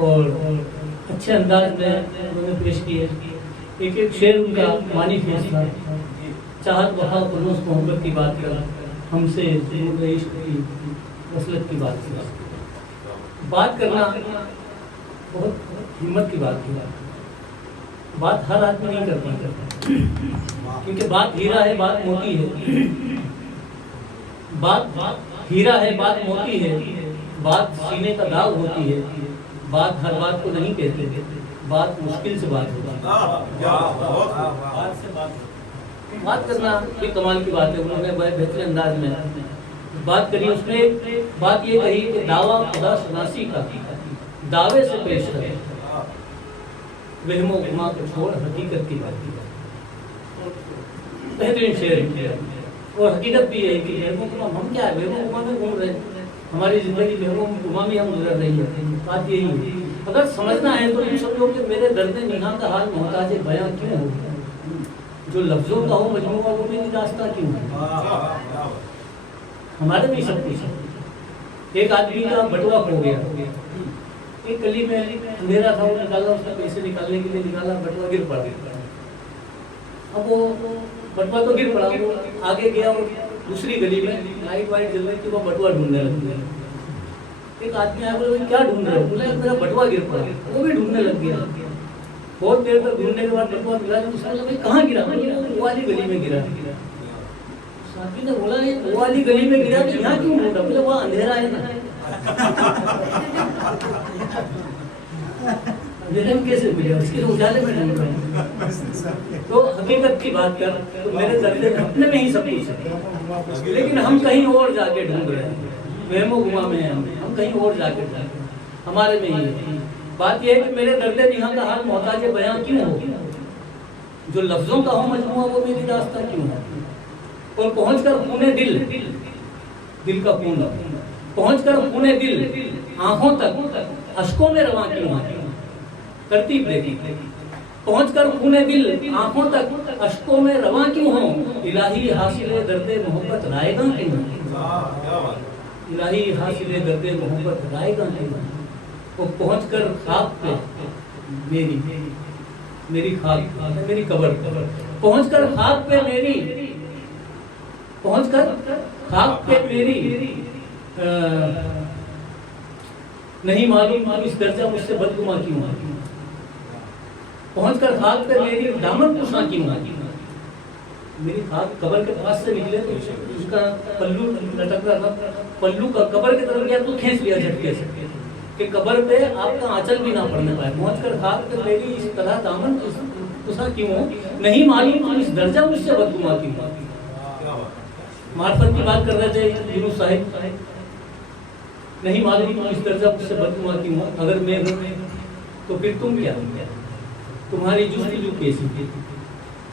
और अच्छे अंदाज में उन्होंने पेश किए। एक एक शेर उनका मानी फेस था। चाहत वफा फुनूस मोहब्बत की बात कर, हमसे इश्क की वसलत की बात की। बात करना बहुत हिम्मत की बात की। बात हर आदमी नहीं कर पाता, क्योंकि बात हीरा है, बात मोती है। बात हीरा है, बात मोती है। बात सीने का दाग होती है। बात हर बात को नहीं कहते, बात मुश्किल से बात होती है। बात करना भी कमाल की बात है। उन्होंने बड़े बेहतरीन अंदाज में बात करी। उसमें बात ये कही कि दावा खुदा शनासी का दावे से पेश करे, वहमो गुमा को छोड़ हकीकत की बात की। बेहतरीन शेर किया। और हकीकत भी है कि वहमो गुमा हम क्या है, वहमो गुमा में घूम रहे हैं। हमारी जिंदगी वहमो गुमा में हम गुजर रही है। बात यही है, अगर समझना है तो ये समझो कि मेरे दर्द निगाह का हाल मोहताज बयां क्यों हो, जो लफ्जों का हो मजमूआ वो मेरी दास्तां क्यों है। हमारे भी सब कुछ है। एक आदमी का बटुआ खो गया, एक गली में अंधेरा था, वो निकाला, उसने पैसे निकालने के लिए निकाला, बटुआ गिर पड़ा। अब वो बटुआ तो गिर पड़ा, वो आगे गया और दूसरी गली में लाइट वाइट जल रही थी, वो बटुआ ढूंढने लग गया। एक आदमी आया, बोले क्या ढूंढ रहे हो? बोला मेरा बटुआ गिर पड़ा। वो भी ढूंढने लग गया। बहुत देर तक ढूंढने के बाद बटुआ मिला। दूसरा बोला कहाँ गिरा? वो वाली गली में गिरा। साथी ने बोला वो वाली गली में गिरा तो यहाँ क्यों ढूंढा? बोले वहाँ अंधेरा है ना। कैसे मिले? उसके उजाले में ढूंढ रहे हैं। तो हकीकत की बात कर तो मेरे दर्द अपने में ही सब कुछ है, लेकिन हम कहीं और जाके ढूंढ रहे हैं। वहमो गुमा में है, हम कहीं और जाके हमारे में ही है। बात यह है कि मेरे दर्द निगाह का हाल मोहताज बयां क्यों हो, जो लफ्जों का हो मजमूआ वो मेरी दास्तां क्यों है। और पहुंचकर खूने दिल, दिल का खून पहुंचकर खूने दिल आंखों तक अश्कों में रवां क्यों है। तरतीब देखी, पहुंचकर खूने दिल आंखों तक अश्कों में रवां क्यों हो। इलाही हासिले दर्द मोहब्बत रायगा क्यों, इलाही हासिले दर्द मोहब्बत रायगा क्यों। वो पहुंचकर खाक पे मेरी खाक, मेरी कब्र, पहुंचकर खाक पे मेरी, पहुंचकर खाक पे मेरी नहीं मालूम इस दर्जा मुझसे बदगुमा क्यों है। पहुंचकर खाक पे मेरी दामन पुछना क्यों है। मेरी खाक कब्र के पास से निकले तो उसका पल्लू लटक रहा था, पल्लू का कब्र की तरफ गया तो खींच लिया झटके से कि कब्र पे आपका आंचल भी ना पड़ने पाए। पहुंचकर खाक पे मेरी इस तरह दामन पुछना क्यों हो, नहीं मालूम इस दर्जा मुझसे बदगुमा क्यों। मार्फत की बात कर रहे थे यूनुस साहिब, नहीं मालूम इस दर्जा मुझसे बदगुमा क्यों। अगर मैं हूं तो फिर तुम क्या, तुम्हारी जुस्तजू कैसी।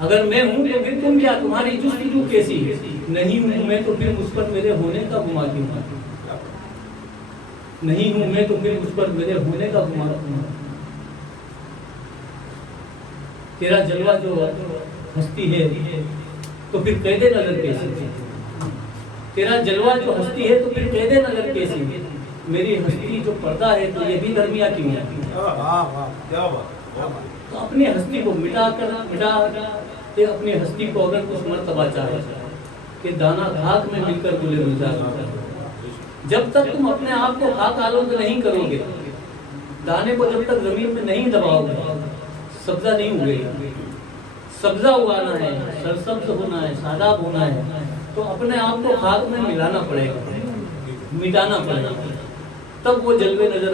अगर मैं हूं तो फिर तुम क्या, तुम्हारी जुस्तजू कैसी। नहीं हूं मैं तो फिर मुझ पर मेरे होने का गुमा क्यों, नहीं हूं मैं तो फिर मुझ पर मेरे होने का गुमा क्यों। तेरा जलवा जो हस्ती है तो फिर कैदे नजर कैसी। तेरा जलवा जो हस्ती है तो फिर कैदे नजर कैसी। मेरी हस्ती जो पर्दा है तो ये भी दरमिया क्यों है। तो अपनी हस्ती को मिटा अपनी हस्ती को अगर कुछ मर्तबा चाहे कि दाना खाक में मिलकर गुले गुलजार। जब तक तुम अपने आप को खाक आलोद नहीं करोगे, दाने को जब तक जमीन में नहीं दबाओगे, सब्जा नहीं उगेगा। सब्जा उगाना है, सरसब्ज होना है, शादाब होना है, तो अपने आप को खाक में मिलाना पड़ेगा, मिटाना पड़ेगा, तब वो जलवे नजर आए।